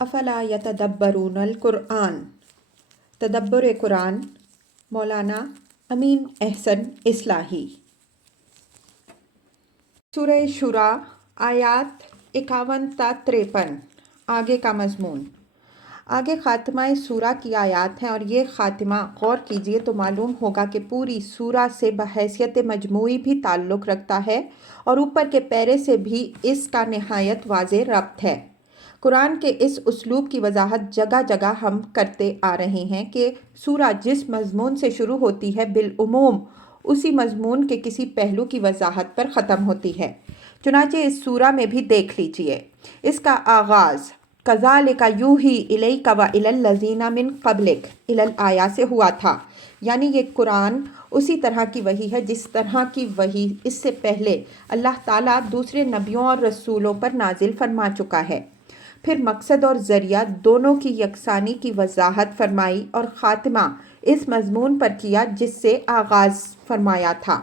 افلا یتدبرون القرآن، تدبر قرآن، مولانا امین احسن اصلاحی۔ سورہ شورا آیات 51 تا 53۔ آگے کا مضمون، آگے خاتمہ سورہ کی آیات ہیں، اور یہ خاتمہ غور کیجئے تو معلوم ہوگا کہ پوری سورہ سے بحیثیت مجموعی بھی تعلق رکھتا ہے اور اوپر کے پیرے سے بھی اس کا نہایت واضح ربط ہے۔ قرآن کے اس اسلوب کی وضاحت جگہ جگہ ہم کرتے آ رہے ہیں کہ سورہ جس مضمون سے شروع ہوتی ہے بالعموم اسی مضمون کے کسی پہلو کی وضاحت پر ختم ہوتی ہے۔ چنانچہ اس سورہ میں بھی دیکھ لیجئے، اس کا آغاز کَذَلِكَ يُوحِي إِلَيْكَ وَإِلَى الَّذِينَ مِن قَبْلِكَ إِلَى الْآیَةِ سے ہوا تھا، یعنی یہ قرآن اسی طرح کی وحی ہے جس طرح کی وحی اس سے پہلے اللہ تعالیٰ دوسرے نبیوں اور رسولوں پر نازل فرما چکا ہے۔ پھر مقصد اور ذریعہ دونوں کی یکسانی کی وضاحت فرمائی اور خاتمہ اس مضمون پر کیا جس سے آغاز فرمایا تھا۔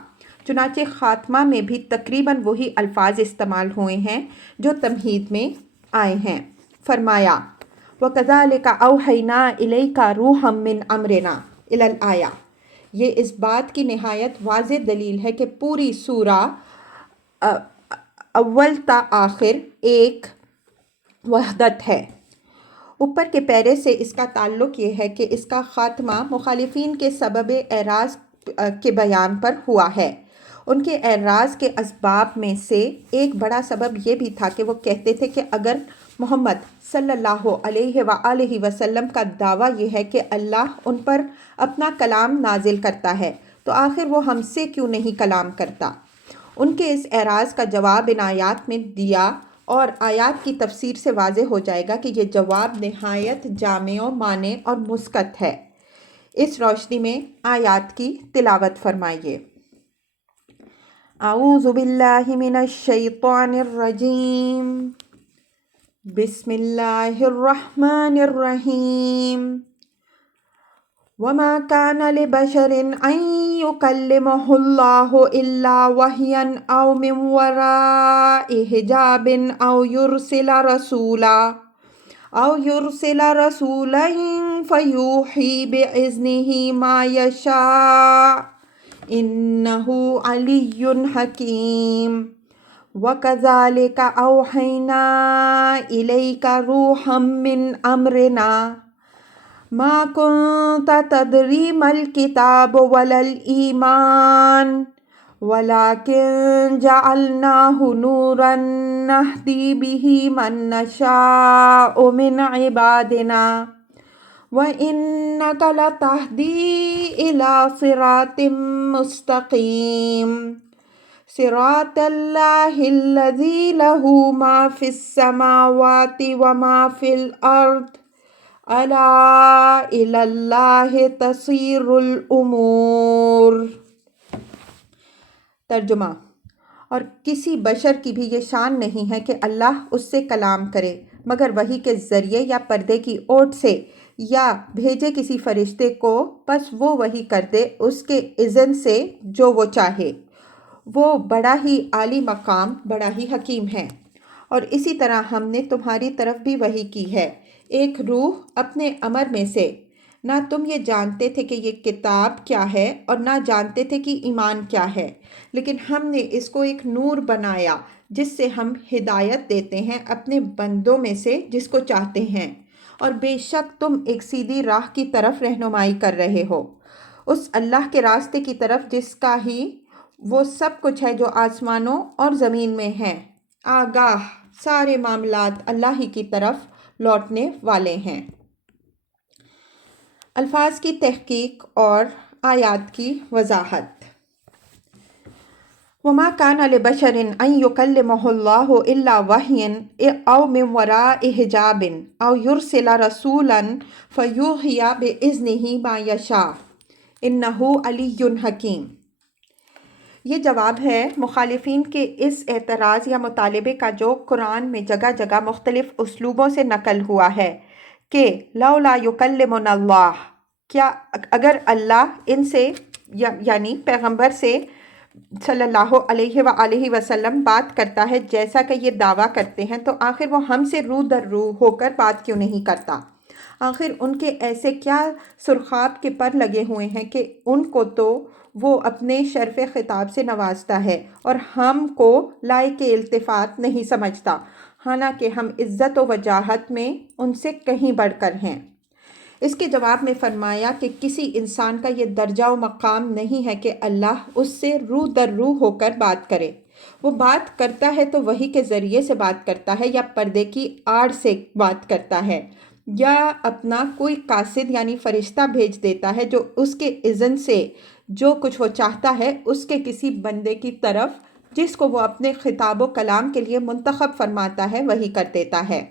چنانچہ خاتمہ میں بھی تقریباً وہی الفاظ استعمال ہوئے ہیں جو تمہید میں آئے ہیں۔ فرمایا وَكَذَلِكَ أَوْحَيْنَا إِلَيْكَ رُوحًا مِّنْ أَمْرِنَا إِلَى الْآیَةِ۔ یہ اس بات کی نہایت واضح دلیل ہے کہ پوری سورہ اول تا آخر ایک وحدت ہے۔ اوپر کے پیرے سے اس کا تعلق یہ ہے کہ اس کا خاتمہ مخالفین کے سبب اعراض کے بیان پر ہوا ہے۔ ان کے اعراض کے اسباب میں سے ایک بڑا سبب یہ بھی تھا کہ وہ کہتے تھے کہ اگر محمد صلی اللہ علیہ وآلہ وسلم کا دعویٰ یہ ہے کہ اللہ ان پر اپنا کلام نازل کرتا ہے تو آخر وہ ہم سے کیوں نہیں کلام کرتا۔ ان کے اس اعراض کا جواب ان آیات میں دیا، اور آیات کی تفسیر سے واضح ہو جائے گا کہ یہ جواب نہایت جامع و مانع اور مسکت ہے۔ اس روشنی میں آیات کی تلاوت فرمائیے۔ اعوذ باللہ من الشیطان الرجیم، بسم اللہ الرحمن الرحیم۔ وَمَا كَانَ لِبَشَرٍ أَن يُكَلِّمَهُ اللَّهُ إِلَّا وَحْيًا أَوْ مِن وَرَاءِ حِجَابٍ أَوْ يُرْسِلَ رَسُولًا فَيُوحِي بِإِذْنِهِ مَا يَشَاءُ إِنَّهُ عَلِيٌّ حَكِيمٌ۔ وَكَذَلِكَ أَوْحَيْنَا إِلَيْكَ رُوحًا مِّنْ أَمْرِنَا مَا كُنْتَ تَدْرِي مَا الْكِتَابُ وَلَا الْإِيمَانُ وَلَكِنْ جَعَلْنَاهُ نُورًا نَهْدِي بِهِ مَن نَّشَاءُ مِنْ عِبَادِنَا وَإِنَّكَ لَتَهْدِي إِلَى صِرَاطٍ مُّسْتَقِيمٍ صِرَاطَ اللَّهِ الَّذِي لَهُ مَا فِي السَّمَاوَاتِ وَمَا فِي الْأَرْضِ أَلَا إِلَى اللَّهِ تَصِيرُ الْأُمُورُ۔ ترجمہ، اور کسی بشر کی بھی یہ شان نہیں ہے کہ اللہ اس سے کلام کرے مگر وحی کے ذریعے یا پردے کی اوٹ سے، یا بھیجے کسی فرشتے کو پس وہ وحی کر دے اس کے اذن سے جو وہ چاہے۔ وہ بڑا ہی عالی مقام، بڑا ہی حکیم ہے۔ اور اسی طرح ہم نے تمہاری طرف بھی وحی کی ہے ایک روح اپنے امر میں سے۔ نہ تم یہ جانتے تھے کہ یہ کتاب کیا ہے اور نہ جانتے تھے کہ ایمان کیا ہے، لیکن ہم نے اس کو ایک نور بنایا جس سے ہم ہدایت دیتے ہیں اپنے بندوں میں سے جس کو چاہتے ہیں، اور بے شک تم ایک سیدھی راہ کی طرف رہنمائی کر رہے ہو، اس اللہ کے راستے کی طرف جس کا ہی وہ سب کچھ ہے جو آسمانوں اور زمین میں ہے، آگاہ، سارے معاملات اللہ ہی کی طرف لوٹنے والے ہیں۔ الفاظ کی تحقیق اور آیات کی وضاحت۔ وَمَا كَانَ لِبَشَرٍ أَن يُكَلِّمَهُ اللَّهُ إِلَّا وَحْيًا أَوْ مِن وَرَاءِ حِجَابٍ أَوْ يُرْسِلَ رَسُولًا فَيُوحِيَ بِإِذْنِهِ مَا يَشَاءُ إِنَّهُ عَلِيٌّ حَكِيمٌ۔ یہ جواب ہے مخالفین کے اس اعتراض یا مطالبے کا جو قرآن میں جگہ جگہ مختلف اسلوبوں سے نقل ہوا ہے کہ لولا یکلمنا اللہ، کیا اگر اللہ ان سے یعنی پیغمبر سے صلی اللہ علیہ وآلہ وسلم بات کرتا ہے جیسا کہ یہ دعویٰ کرتے ہیں، تو آخر وہ ہم سے رو در رو ہو کر بات کیوں نہیں کرتا؟ آخر ان کے ایسے کیا سرخاب کے پر لگے ہوئے ہیں کہ ان کو تو وہ اپنے شرف خطاب سے نوازتا ہے اور ہم کو لائق التفات نہیں سمجھتا، حالانکہ ہم عزت و وجاہت میں ان سے کہیں بڑھ کر ہیں۔ اس کے جواب میں فرمایا کہ کسی انسان کا یہ درجہ و مقام نہیں ہے کہ اللہ اس سے رو در رو ہو کر بات کرے۔ وہ بات کرتا ہے تو وحی کے ذریعے سے بات کرتا ہے، یا پردے کی آڑ سے بات کرتا ہے، یا اپنا کوئی قاصد یعنی فرشتہ بھیج دیتا ہے جو اس کے اذن سے جو کچھ وہ چاہتا ہے اس کے کسی بندے کی طرف جس کو وہ اپنے خطاب و کلام کے لیے منتخب فرماتا ہے وحی کر دیتا ہے۔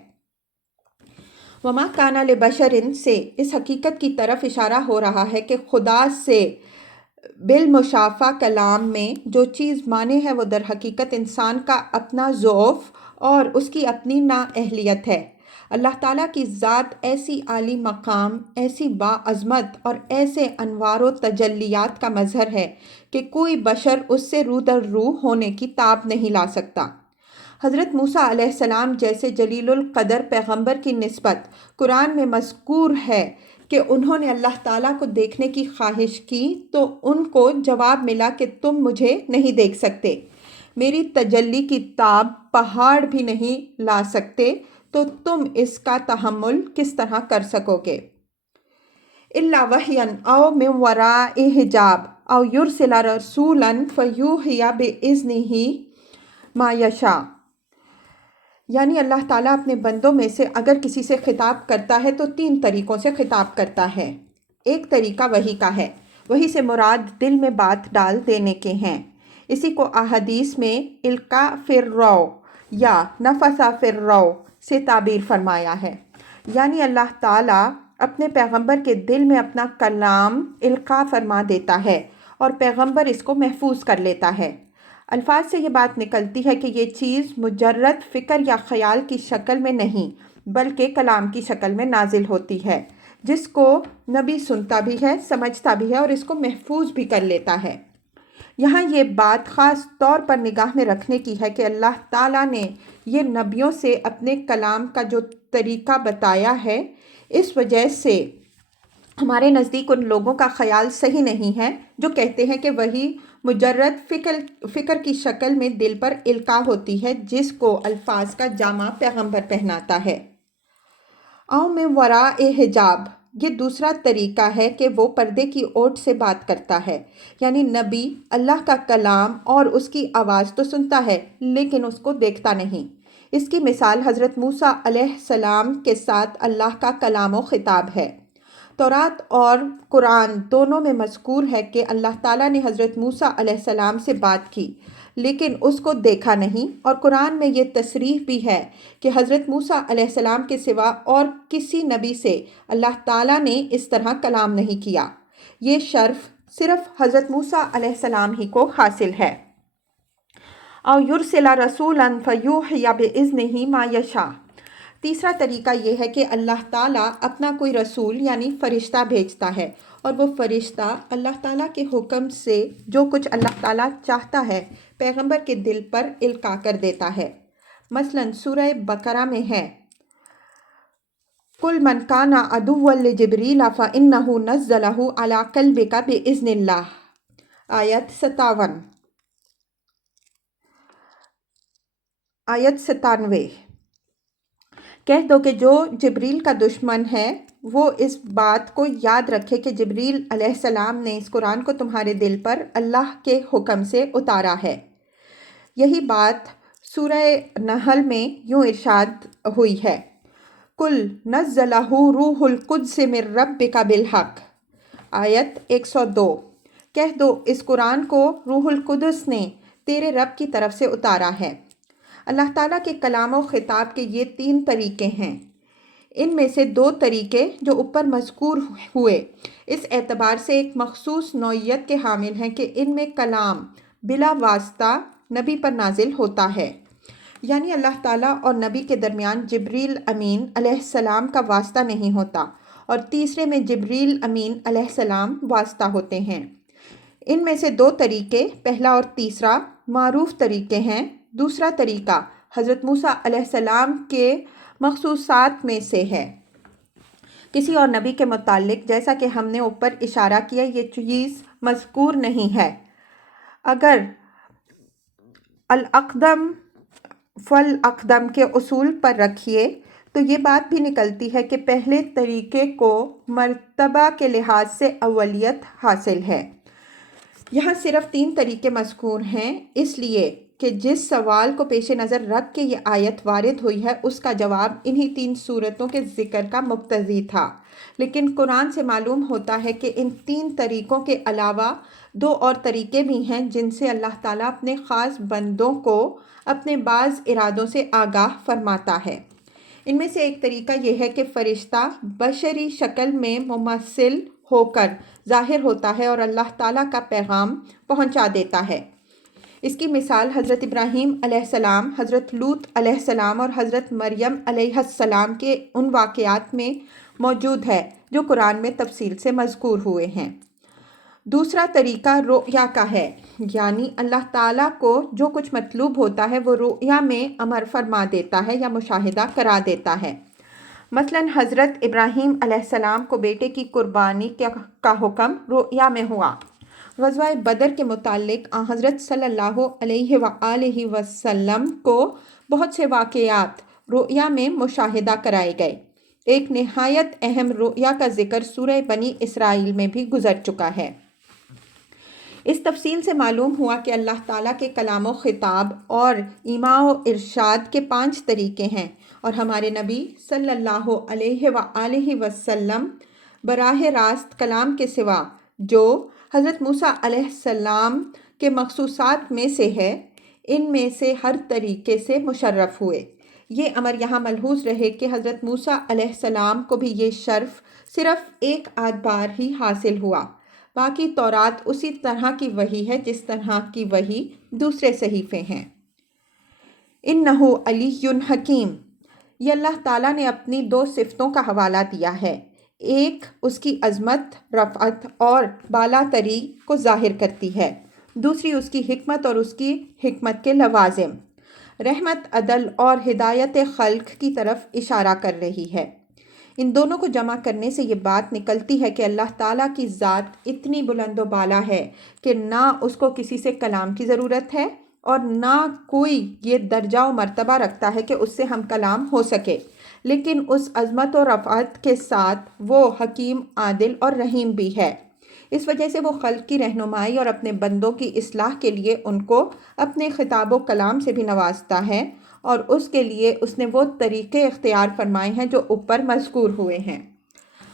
وما کان لبشر سے اس حقیقت کی طرف اشارہ ہو رہا ہے کہ خدا سے بالمشافہ کلام میں جو چیز مانے ہے وہ در حقیقت انسان کا اپنا ضعف اور اس کی اپنی نااہلیت ہے۔ اللہ تعالیٰ کی ذات ایسی عالی مقام، ایسی باعظمت اور ایسے انوار و تجلیات کا مظہر ہے کہ کوئی بشر اس سے رو در رو ہونے کی تاب نہیں لا سکتا۔ حضرت موسیٰ علیہ السلام جیسے جلیل القدر پیغمبر کی نسبت قرآن میں مذکور ہے کہ انہوں نے اللہ تعالیٰ کو دیکھنے کی خواہش کی تو ان کو جواب ملا کہ تم مجھے نہیں دیکھ سکتے، میری تجلی کی تاب پہاڑ بھی نہیں لا سکتے، تو تم اس کا تحمل کس طرح کر سکو گے؟ الا وحیا او من وراء حجاب او یرسل رسولا فیوحی باذنہ ما یشاء، یعنی اللہ تعالیٰ اپنے بندوں میں سے اگر کسی سے خطاب کرتا ہے تو 3 طریقوں سے خطاب کرتا ہے۔ ایک طریقہ وحی کا ہے، وحی سے مراد دل میں بات ڈال دینے کے ہیں، اسی کو احادیث میں القاء فی الروع یا نفث فی الروع سے تعبیر فرمایا ہے، یعنی اللہ تعالیٰ اپنے پیغمبر کے دل میں اپنا کلام القاء فرما دیتا ہے اور پیغمبر اس کو محفوظ کر لیتا ہے۔ الفاظ سے یہ بات نکلتی ہے کہ یہ چیز مجرد فکر یا خیال کی شکل میں نہیں بلکہ کلام کی شکل میں نازل ہوتی ہے، جس کو نبی سنتا بھی ہے، سمجھتا بھی ہے اور اس کو محفوظ بھی کر لیتا ہے۔ یہاں یہ بات خاص طور پر نگاہ میں رکھنے کی ہے کہ اللہ تعالیٰ نے یہ نبیوں سے اپنے کلام کا جو طریقہ بتایا ہے، اس وجہ سے ہمارے نزدیک ان لوگوں کا خیال صحیح نہیں ہے جو کہتے ہیں کہ وہی مجرد فکر کی شکل میں دل پر القاء ہوتی ہے، جس کو الفاظ کا جامع پیغمبر پہناتا ہے۔ او من وراء حجاب، یہ دوسرا طریقہ ہے کہ وہ پردے کی اوٹ سے بات کرتا ہے، یعنی نبی اللہ کا کلام اور اس کی آواز تو سنتا ہے لیکن اس کو دیکھتا نہیں۔ اس کی مثال حضرت موسیٰ علیہ السلام کے ساتھ اللہ کا کلام و خطاب ہے۔ تورات اور قرآن دونوں میں مذکور ہے کہ اللہ تعالیٰ نے حضرت موسیٰ علیہ السلام سے بات کی لیکن اس کو دیکھا نہیں، اور قرآن میں یہ تصریح بھی ہے کہ حضرت موسیٰ علیہ السلام کے سوا اور کسی نبی سے اللہ تعالیٰ نے اس طرح کلام نہیں کیا۔ یہ شرف صرف حضرت موسیٰ علیہ السلام ہی کو حاصل ہے۔ او یرسل رسولا فیوحی باذنہ ما یشاء، تیسرا طریقہ یہ ہے کہ اللہ تعالیٰ اپنا کوئی رسول یعنی فرشتہ بھیجتا ہے اور وہ فرشتہ اللہ تعالیٰ کے حکم سے جو کچھ اللہ تعالیٰ چاہتا ہے پیغمبر کے دل پر القاء کر دیتا ہے۔ مثلاً سورہ بقرہ میں ہے قُلْ مَنْ كَانَ عَدُوًّا لِجِبْرِيلَ فَإِنَّهُ نَزَّلَهُ عَلَىٰ قَلْبِكَ بِإِذْنِ اللَّهِ، آیت 97۔ کہہ دو کہ جو جبریل کا دشمن ہے وہ اس بات کو یاد رکھے کہ جبریل علیہ السلام نے اس قرآن کو تمہارے دل پر اللہ کے حکم سے اتارا ہے۔ یہی بات سورہ نحل میں یوں ارشاد ہوئی ہے قُلْ نَزَّلَهُ رُوحُ الْقُدْسِ مِن رَّبِّكَ بِالْحَقِّ، آیت 102۔ کہہ دو اس قرآن کو روح القدس نے تیرے رب کی طرف سے اتارا ہے۔ اللہ تعالیٰ کے کلام و خطاب کے یہ 3 طریقے ہیں۔ ان میں سے 2 طریقے جو اوپر مذکور ہوئے اس اعتبار سے ایک مخصوص نوعیت کے حامل ہیں کہ ان میں کلام بلا واسطہ نبی پر نازل ہوتا ہے، یعنی اللہ تعالیٰ اور نبی کے درمیان جبریل امین علیہ السلام کا واسطہ نہیں ہوتا، اور تیسرے میں جبریل امین علیہ السلام واسطہ ہوتے ہیں۔ ان میں سے 2 طریقے، پہلا اور تیسرا معروف طریقے ہیں۔ دوسرا طریقہ حضرت موسیٰ علیہ السلام کے مخصوصات میں سے ہے۔ کسی اور نبی کے متعلق جیسا کہ ہم نے اوپر اشارہ کیا یہ چیز مذکور نہیں ہے۔ اگر الاقدم فالاقدم کے اصول پر رکھیے تو یہ بات بھی نکلتی ہے کہ پہلے طریقے کو مرتبہ کے لحاظ سے اولیت حاصل ہے۔ یہاں صرف 3 طریقے مذکور ہیں، اس لیے کہ جس سوال کو پیش نظر رکھ کے یہ آیت وارد ہوئی ہے اس کا جواب انہی 3 صورتوں کے ذکر کا مقتضی تھا۔ لیکن قرآن سے معلوم ہوتا ہے کہ ان 3 طریقوں کے علاوہ 2 اور طریقے بھی ہیں جن سے اللہ تعالیٰ اپنے خاص بندوں کو اپنے بعض ارادوں سے آگاہ فرماتا ہے۔ ان میں سے ایک طریقہ یہ ہے کہ فرشتہ بشری شکل میں ممثل ہو کر ظاہر ہوتا ہے اور اللہ تعالیٰ کا پیغام پہنچا دیتا ہے۔ اس کی مثال حضرت ابراہیم علیہ السلام، حضرت لوط علیہ السلام اور حضرت مریم علیہ السلام کے ان واقعات میں موجود ہے جو قرآن میں تفصیل سے مذکور ہوئے ہیں۔ دوسرا طریقہ رؤیا کا ہے، یعنی اللہ تعالیٰ کو جو کچھ مطلوب ہوتا ہے وہ رؤیا میں امر فرما دیتا ہے یا مشاہدہ کرا دیتا ہے۔ مثلاً حضرت ابراہیم علیہ السلام کو بیٹے کی قربانی کا حکم رؤیا میں ہوا۔ غزوہ بدر کے متعلق حضرت صلی اللہ علیہ وآلہ وسلم کو بہت سے واقعات رؤیا میں مشاہدہ کرائے گئے۔ ایک نہایت اہم رؤیا کا ذکر سورہ بنی اسرائیل میں بھی گزر چکا ہے۔ اس تفصیل سے معلوم ہوا کہ اللہ تعالیٰ کے کلام و خطاب اور ایماء و ارشاد کے 5 طریقے ہیں، اور ہمارے نبی صلی اللہ علیہ وآلہ وسلم براہ راست کلام کے سوا جو حضرت موسیٰ علیہ السلام کے مخصوصات میں سے ہے، ان میں سے ہر طریقے سے مشرف ہوئے۔ یہ امر یہاں ملحوظ رہے کہ حضرت موسیٰ علیہ السلام کو بھی یہ شرف صرف ایک آدھ بار ہی حاصل ہوا، باقی تورات اسی طرح کی وحی ہے جس طرح کی وحی دوسرے صحیفے ہیں۔ انہ علی حکیم، یہ اللہ تعالیٰ نے اپنی 2 صفتوں کا حوالہ دیا ہے، ایک اس کی عظمت، رفعت اور بالا تری کو ظاہر کرتی ہے، دوسری اس کی حکمت اور اس کی حکمت کے لوازم، رحمت، عدل اور ہدایت خلق کی طرف اشارہ کر رہی ہے۔ ان دونوں کو جمع کرنے سے یہ بات نکلتی ہے کہ اللہ تعالیٰ کی ذات اتنی بلند و بالا ہے کہ نہ اس کو کسی سے کلام کی ضرورت ہے اور نہ کوئی یہ درجہ و مرتبہ رکھتا ہے کہ اس سے ہم کلام ہو سکے، لیکن اس عظمت و رفعت کے ساتھ وہ حکیم، عادل اور رحیم بھی ہے۔ اس وجہ سے وہ خلق کی رہنمائی اور اپنے بندوں کی اصلاح کے لیے ان کو اپنے خطاب و کلام سے بھی نوازتا ہے، اور اس کے لیے اس نے وہ طریقے اختیار فرمائے ہیں جو اوپر مذکور ہوئے ہیں۔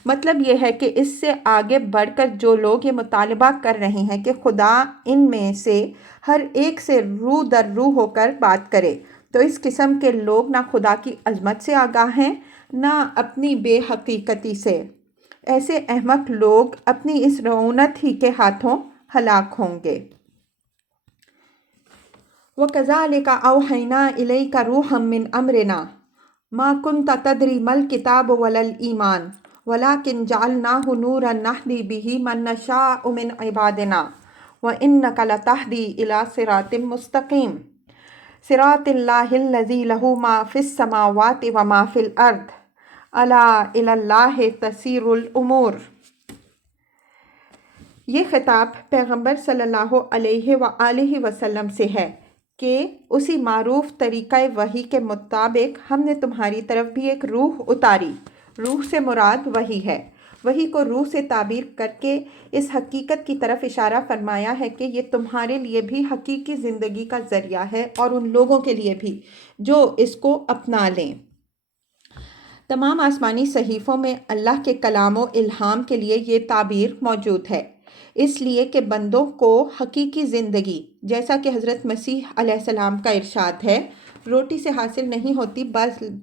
مطلب یہ ہے کہ اس سے آگے بڑھ کر جو لوگ یہ مطالبہ کر رہے ہیں کہ خدا ان میں سے ہر ایک سے رو در رو ہو کر بات کرے، تو اس قسم کے لوگ نہ خدا کی عظمت سے آگاہ ہیں نہ اپنی بے حقیقتی سے۔ ایسے احمق لوگ اپنی اس رعونت ہی کے ہاتھوں ہلاک ہوں گے۔ وَكَذَلِكَ أَوْحَيْنَا إِلَيْكَ رُوحًا مِّنْ أَمْرِنَا مَا كُنْتَ تَدْرِي مَا الْكِتَابُ وَلَا الْإِيمَانُ وَلَكِنْ جَعَلْنَاهُ نُورًا نَهْدِي بِهِ مَن نَّشَاءُ مِنْ عِبَادِنَا وَإِنَّكَ لَتَهْدِي إِلَىٰ صِرَاطٍ مُّسْتَقِيمٍ صِرَاطِ اللَّهِ الَّذِي لَهُ مَا فِي السَّمَاوَاتِ وَمَا فِي الْأَرْضِ أَلَا إِلَى اللَّهِ تَسِيرُ الْأُمُورُ۔ یہ خطاب پیغمبر صلی اللہ علیہ وآلہ وسلم سے ہے کہ اسی معروف طریقہ وحی کے مطابق ہم نے تمہاری طرف بھی ایک روح اتاری۔ روح سے مراد وحی ہے۔ وحی کو روح سے تعبیر کر کے اس حقیقت کی طرف اشارہ فرمایا ہے کہ یہ تمہارے لیے بھی حقیقی زندگی کا ذریعہ ہے اور ان لوگوں کے لیے بھی جو اس کو اپنا لیں۔ تمام آسمانی صحیفوں میں اللہ کے کلام و الہام کے لیے یہ تعبیر موجود ہے، اس لیے کہ بندوں کو حقیقی زندگی، جیسا کہ حضرت مسیح علیہ السلام کا ارشاد ہے، روٹی سے حاصل نہیں ہوتی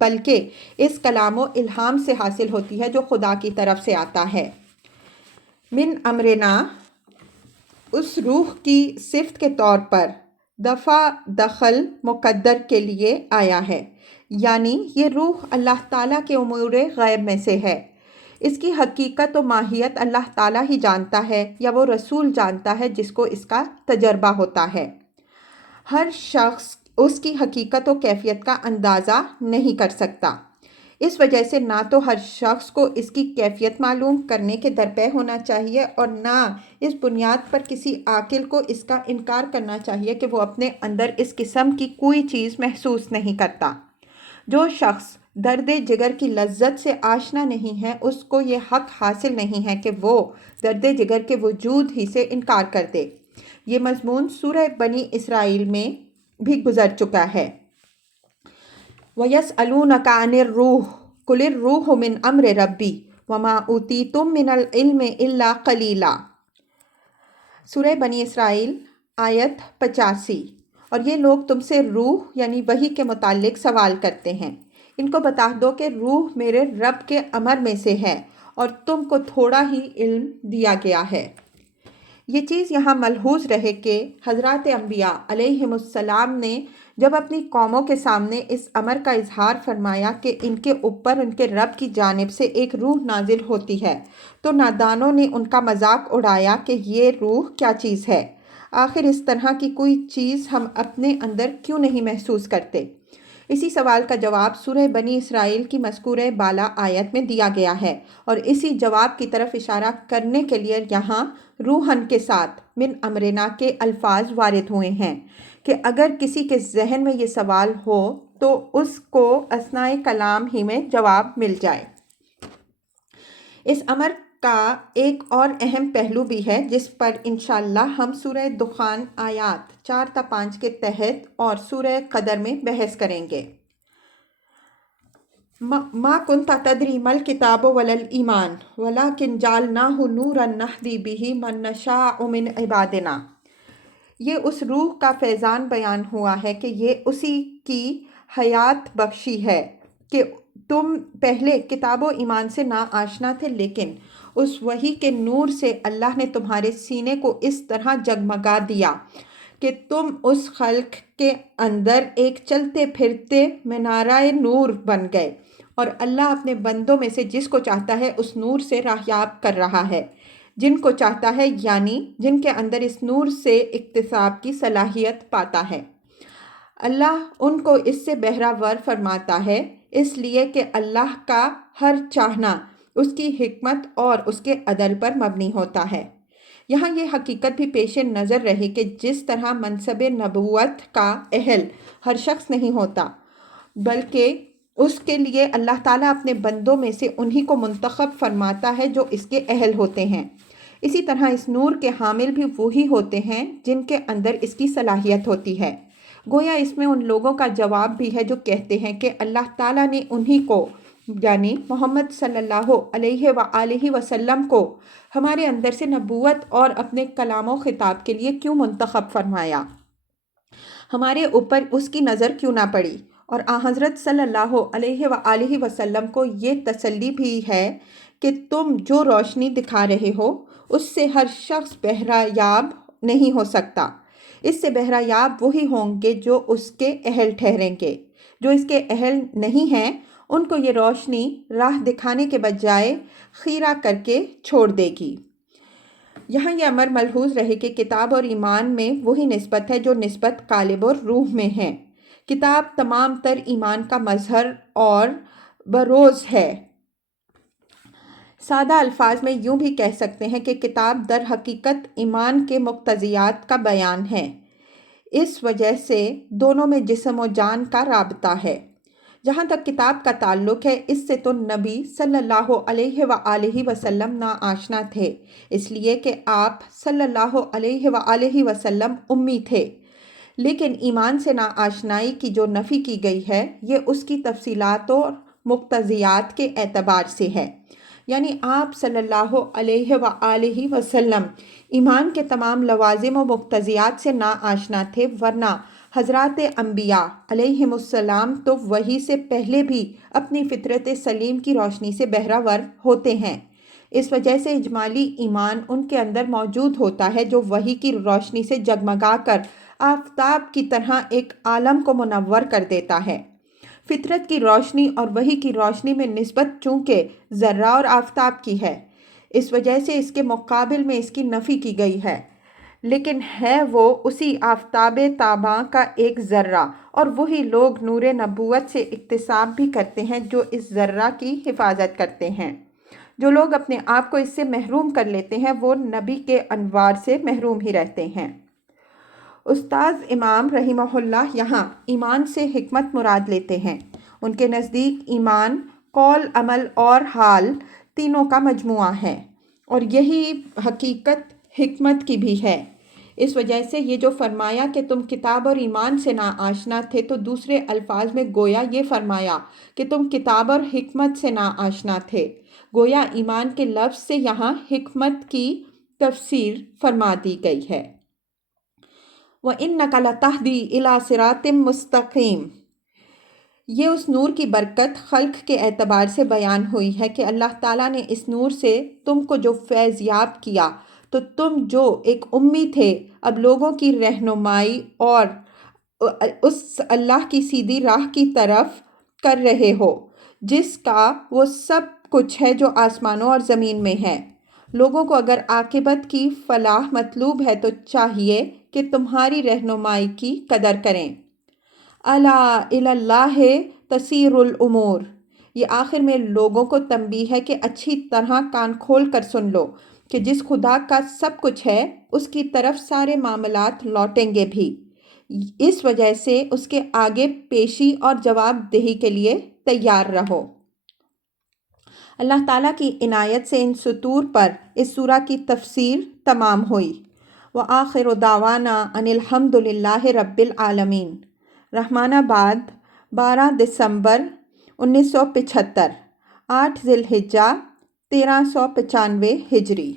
بلکہ اس کلام و الہام سے حاصل ہوتی ہے جو خدا کی طرف سے آتا ہے۔ من امرنا اس روح کی صفت کے طور پر دفع دخل مقدر کے لیے آیا ہے، یعنی یہ روح اللہ تعالیٰ کے امور غیب میں سے ہے۔ اس کی حقیقت و ماہیت اللہ تعالیٰ ہی جانتا ہے یا وہ رسول جانتا ہے جس کو اس کا تجربہ ہوتا ہے۔ ہر شخص اس کی حقیقت و کیفیت کا اندازہ نہیں کر سکتا۔ اس وجہ سے نہ تو ہر شخص کو اس کی کیفیت معلوم کرنے کے درپے ہونا چاہیے اور نہ اس بنیاد پر کسی عاقل کو اس کا انکار کرنا چاہیے کہ وہ اپنے اندر اس قسم کی کوئی چیز محسوس نہیں کرتا۔ جو شخص درد جگر کی لذت سے آشنا نہیں ہے اس کو یہ حق حاصل نہیں ہے کہ وہ درد جگر کے وجود ہی سے انکار کر دے۔ یہ مضمون سورہ بنی اسرائیل میں بھی گزر چکا ہے۔ وَيَسْأَلُونَكَ عَنِ الرُّوحِ قُلِ الرُّوحُ مِنْ أَمْرِ رَبِّي وَمَا أُوتِيتُم مِّنَ الْعِلْمِ إِلَّا قَلِيلًا۔ سورہ بنی اسرائیل آیت 85۔ اور یہ لوگ تم سے روح یعنی وحی کے متعلق سوال کرتے ہیں، ان کو بتا دو کہ روح میرے رب کے امر میں سے ہے اور تم کو تھوڑا ہی علم دیا گیا ہے۔ یہ چیز یہاں ملحوظ رہے کہ حضرات انبیاء علیہم السلام نے جب اپنی قوموں کے سامنے اس امر کا اظہار فرمایا کہ ان کے اوپر ان کے رب کی جانب سے ایک روح نازل ہوتی ہے تو نادانوں نے ان کا مذاق اڑایا کہ یہ روح کیا چیز ہے، آخر اس طرح کی کوئی چیز ہم اپنے اندر کیوں نہیں محسوس کرتے۔ اسی سوال کا جواب سورہ بنی اسرائیل کی مذکورہ بالا آیت میں دیا گیا ہے اور اسی جواب کی طرف اشارہ کرنے کے لیے یہاں روحن کے ساتھ من امرنا کے الفاظ وارد ہوئے ہیں کہ اگر کسی کے ذہن میں یہ سوال ہو تو اس کو اثناء کلام ہی میں جواب مل جائے۔ اس امر کا ایک اور اہم پہلو بھی ہے جس پر انشاءاللہ ہم سورہ دخان آیات 4 تا 5 کے تحت اور سورہ قدر میں بحث کریں گے۔ ما کنت تدری ما الکتاب ولا الایمان ولکن جعلناہ نورا نہدی بہ من نشاء من عبادنا۔ یہ اس روح کا فیضان بیان ہوا ہے کہ یہ اسی کی حیات بخشی ہے کہ تم پہلے کتاب و ایمان سے نا آشنا تھے لیکن اس وحی کے نور سے اللہ نے تمہارے سینے کو اس طرح جگمگا دیا کہ تم اس خلق کے اندر ایک چلتے پھرتے منارہ نور بن گئے اور اللہ اپنے بندوں میں سے جس کو چاہتا ہے اس نور سے راہیاب کر رہا ہے، جن کو چاہتا ہے یعنی جن کے اندر اس نور سے اکتساب کی صلاحیت پاتا ہے۔ اللہ ان کو اس سے بہرہ ور فرماتا ہے اس لیے کہ اللہ کا ہر چاہنا اس کی حکمت اور اس کے عدل پر مبنی ہوتا ہے۔ یہاں یہ حقیقت بھی پیش نظر رہے کہ جس طرح منصب نبوت کا اہل ہر شخص نہیں ہوتا بلکہ اس کے لیے اللہ تعالیٰ اپنے بندوں میں سے انہی کو منتخب فرماتا ہے جو اس کے اہل ہوتے ہیں، اسی طرح اس نور کے حامل بھی وہی ہوتے ہیں جن کے اندر اس کی صلاحیت ہوتی ہے۔ گویا اس میں ان لوگوں کا جواب بھی ہے جو کہتے ہیں کہ اللہ تعالیٰ نے انہی کو یعنی محمد صلی اللہ علیہ وآلہ وسلم کو ہمارے اندر سے نبوت اور اپنے کلام و خطاب کے لیے کیوں منتخب فرمایا، ہمارے اوپر اس کی نظر کیوں نہ پڑی۔ اور حضرت صلی اللہ علیہ وآلہ وسلم کو یہ تسلی بھی ہے کہ تم جو روشنی دکھا رہے ہو اس سے ہر شخص بہرہ یاب نہیں ہو سکتا، اس سے بہرہ یاب وہی ہوں گے جو اس کے اہل ٹھہریں گے، جو اس کے اہل نہیں ہیں ان کو یہ روشنی راہ دکھانے کے بجائے خیرہ کر کے چھوڑ دے گی۔ یہاں یہ امر ملحوظ رہے کہ کتاب اور ایمان میں وہی نسبت ہے جو نسبت قالب اور روح میں ہے۔ کتاب تمام تر ایمان کا مظہر اور بروز ہے۔ سادہ الفاظ میں یوں بھی کہہ سکتے ہیں کہ کتاب در حقیقت ایمان کے مقتضیات کا بیان ہے، اس وجہ سے دونوں میں جسم و جان کا رابطہ ہے۔ جہاں تک کتاب کا تعلق ہے اس سے تو نبی صلی اللہ علیہ وآلہ وسلم نا آشنا تھے اس لیے کہ آپ صلی اللہ علیہ وآلہ وسلم امی تھے، لیکن ایمان سے نا آشنائی کی جو نفی کی گئی ہے یہ اس کی تفصیلات اور مقتضیات کے اعتبار سے ہے، یعنی آپ صلی اللہ علیہ وآلہ وسلم ایمان کے تمام لوازم و مقتضیات سے نا آشنا تھے، ورنہ حضرات انبیاء علیہم السلام تو وحی سے پہلے بھی اپنی فطرت سلیم کی روشنی سے بہرہ ور ہوتے ہیں۔ اس وجہ سے اجمالی ایمان ان کے اندر موجود ہوتا ہے جو وحی کی روشنی سے جگمگا کر آفتاب کی طرح ایک عالم کو منور کر دیتا ہے۔ فطرت کی روشنی اور وحی کی روشنی میں نسبت چونکہ ذرہ اور آفتاب کی ہے، اس وجہ سے اس کے مقابل میں اس کی نفی کی گئی ہے، لیکن ہے وہ اسی آفتاب تاباں کا ایک ذرہ، اور وہی لوگ نور نبوت سے اکتساب بھی کرتے ہیں جو اس ذرہ کی حفاظت کرتے ہیں۔ جو لوگ اپنے آپ کو اس سے محروم کر لیتے ہیں وہ نبی کے انوار سے محروم ہی رہتے ہیں۔ استاذ امام رحمہ اللہ یہاں ایمان سے حکمت مراد لیتے ہیں۔ ان کے نزدیک ایمان قول، عمل اور حال تینوں کا مجموعہ ہے، اور یہی حقیقت حکمت کی بھی ہے۔ اس وجہ سے یہ جو فرمایا کہ تم کتاب اور ایمان سے نا آشنا تھے، تو دوسرے الفاظ میں گویا یہ فرمایا کہ تم کتاب اور حکمت سے نا آشنا تھے۔ گویا ایمان کے لفظ سے یہاں حکمت کی تفسیر فرما دی گئی ہے۔ وَإِنَّكَ لَتَهْدِي إِلَىٰ صِرَاطٍ مُسْتَقِيمٍ۔ یہ اس نور کی برکت خلق کے اعتبار سے بیان ہوئی ہے کہ اللہ تعالیٰ نے اس نور سے تم کو جو فیض یاب کیا، تو تم جو ایک امی تھے اب لوگوں کی رہنمائی اور اس اللہ کی سیدھی راہ کی طرف کر رہے ہو جس کا وہ سب کچھ ہے جو آسمانوں اور زمین میں ہے۔ لوگوں کو اگر عاقبت کی فلاح مطلوب ہے تو چاہیے کہ تمہاری رہنمائی کی قدر کریں۔ الا الی اللہ تسیر الامور۔ یہ آخر میں لوگوں کو تنبیہ ہے کہ اچھی طرح کان کھول کر سن لو کہ جس خدا کا سب کچھ ہے اس کی طرف سارے معاملات لوٹیں گے بھی، اس وجہ سے اس کے آگے پیشی اور جواب دہی کے لیے تیار رہو۔ اللہ تعالیٰ کی عنایت سے ان سطور پر اس سورہ کی تفسیر تمام ہوئی۔ وآخر دعوانا ان الحمد للہ رب العالمین۔ رحمان آباد، 12 دسمبر 1975، 8 ذی الحجہ 1395 ہجری۔